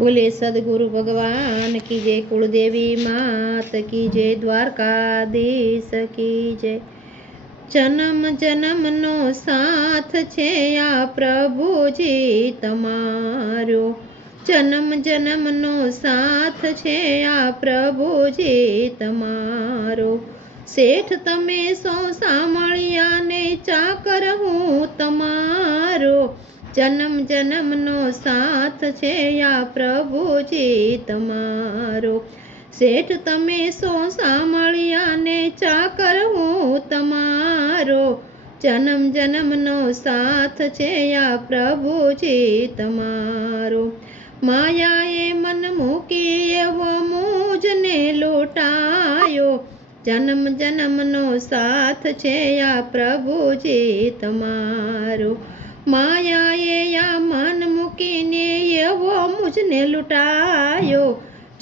बोले सदगुरु भगवान की जय, कुलदेवी मात की जय, द्वारकाधीश की जय। जन्म जन्मनो साथ छे आ प्रभुजी तमारो, जन्म जन्मनो साथ छे आ प्रभुजी तमारो। શેઠ તમે સૌ સાંભળ્યા ને ચાકર હું તમારો, જન્મ જન્મનો સાથ છે આ પ્રભુજી તમારો। શેઠ તમે સૌ સાંભળ્યા ને ચાકર હું તમારો, જન્મ જન્મનો સાથ છે આ પ્રભુજી તમારો। માયાએ મન મૂકી એવો મુજને લૂંટાયો, जन्म जन्मनो साथ छे आ प्रभुजी तमारो। मायाए या मन मूकीने एवो मुझने लूटायो,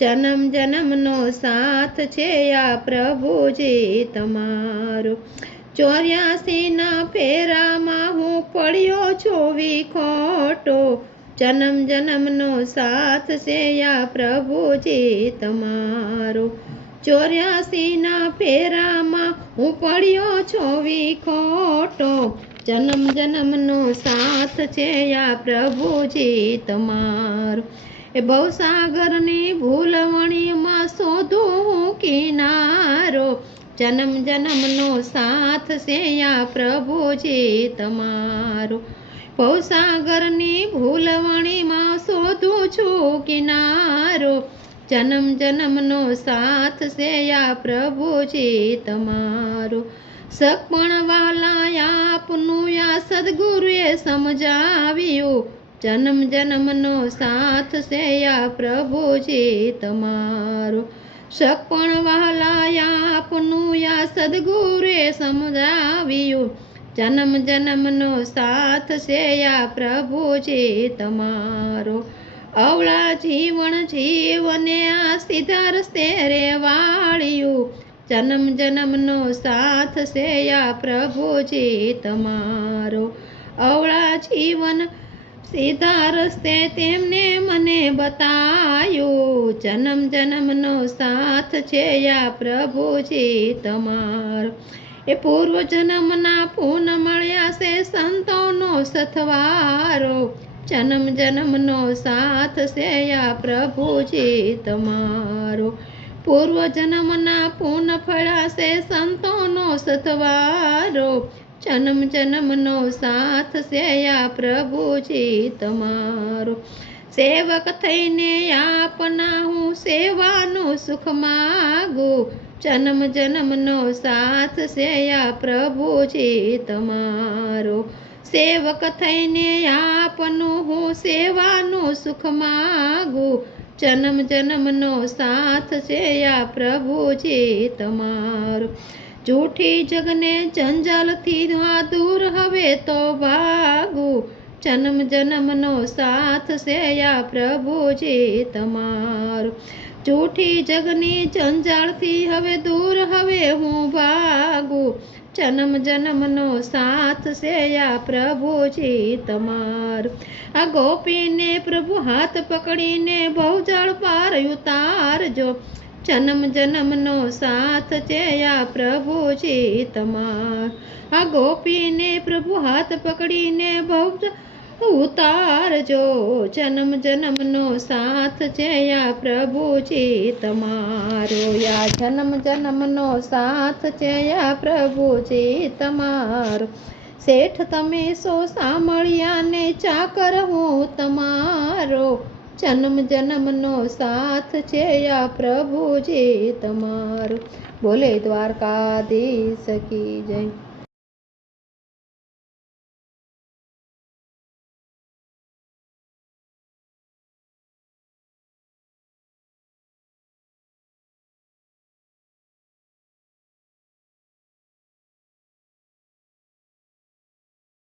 जन्म जन्मनो साथ छे आ प्रभुजी तमारो। 84 ना फेरामां हूँ पड्यो छो विखोटो, जन्म जन्मनो साथ छे आ प्रभुजी तमारो। 84 ना फेरामां हूँ पड्यो छो विखोटो, जन्म जन्मनो साथ छे आ प्रभुजी तमारो। ए भवसागरनी भूलवणीमां शोधूं हूँ किनारो, जन्म जन्मनो साथ छे आ प्रभुजी तमारो। भवसागरनी भूलवणीमां शोधूं छूं किनारो, जन्म जन्मनो साथ से आ प्रभुजी तमारो। सकपण वाला आपनु या सदगुरुए समझाव्यु, जन्म जन्मनो साथ से आ प्रभुजी तमारो। सकपण वाला आपनु या सदगुरुए समझाव्यु, जन्म जन्मनो साथ से आ प्रभुजी तमारो। अवळा जीवन जीवने आ सीधा रस्ते रेवाळ्यु, जन्म जन्मनो साथ से आ प्रभुजी तमारो। अवळा जीवन सीधा रस्ते तेमने मने बतायो, जन्म जन्मनो साथ छे आ प्रभुजी तमारो। ए पूर्व जन्मना पुण्य मळ्या से संतोनो सथवारो, जन्म जन्मनो साथ से आ प्रभुजी तमारो। पूर्व जन्मना पुण्य फळा से संतोनो सथवारो, जन्म जन्मनो साथ से आ प्रभुजी तमारो। सेवक थईने आपना हूँ सेवानो सुख मागू, जन्म जन्मनो साथ से आ प्रभुजी तमारो। सेवक थईने आपनु हूँ सेवानो सुख मागू, जन्म जन्मनो साथ छे आ प्रभुजी तमारो। झूठी जगने जंजालथी दूर हवे तो भागू, जन्म जन्मनो साथ छे आ प्रभुजी तमारो। झूठी जगनी जंजालथी हवे दूर हवे हूँ भागू, जन्म जन्मनो साथ से आ प्रभुजी तमारो। आ गोपी ने प्रभु हाथ पकड़ीने भवजळ पार उतारजो, जन्म जन्मनो साथ छे आ प्रभुजी तमारो। आ गोपी ने प्रभु हाथ पकड़ीने भवजळ उतारजो, जन्म जन्मनो साथ छे आ प्रभुजी तमारो। या जन्म जन्मनो साथ छे आ प्रभुजी तमारो। શેઠ તમે સૌ સાંભળ્યા ને ચાકર હું તમારો, જન્મ જન્મનો સાથ છે આ પ્રભુજી તમારો। બોલે દ્વારકાધીશ કી જય।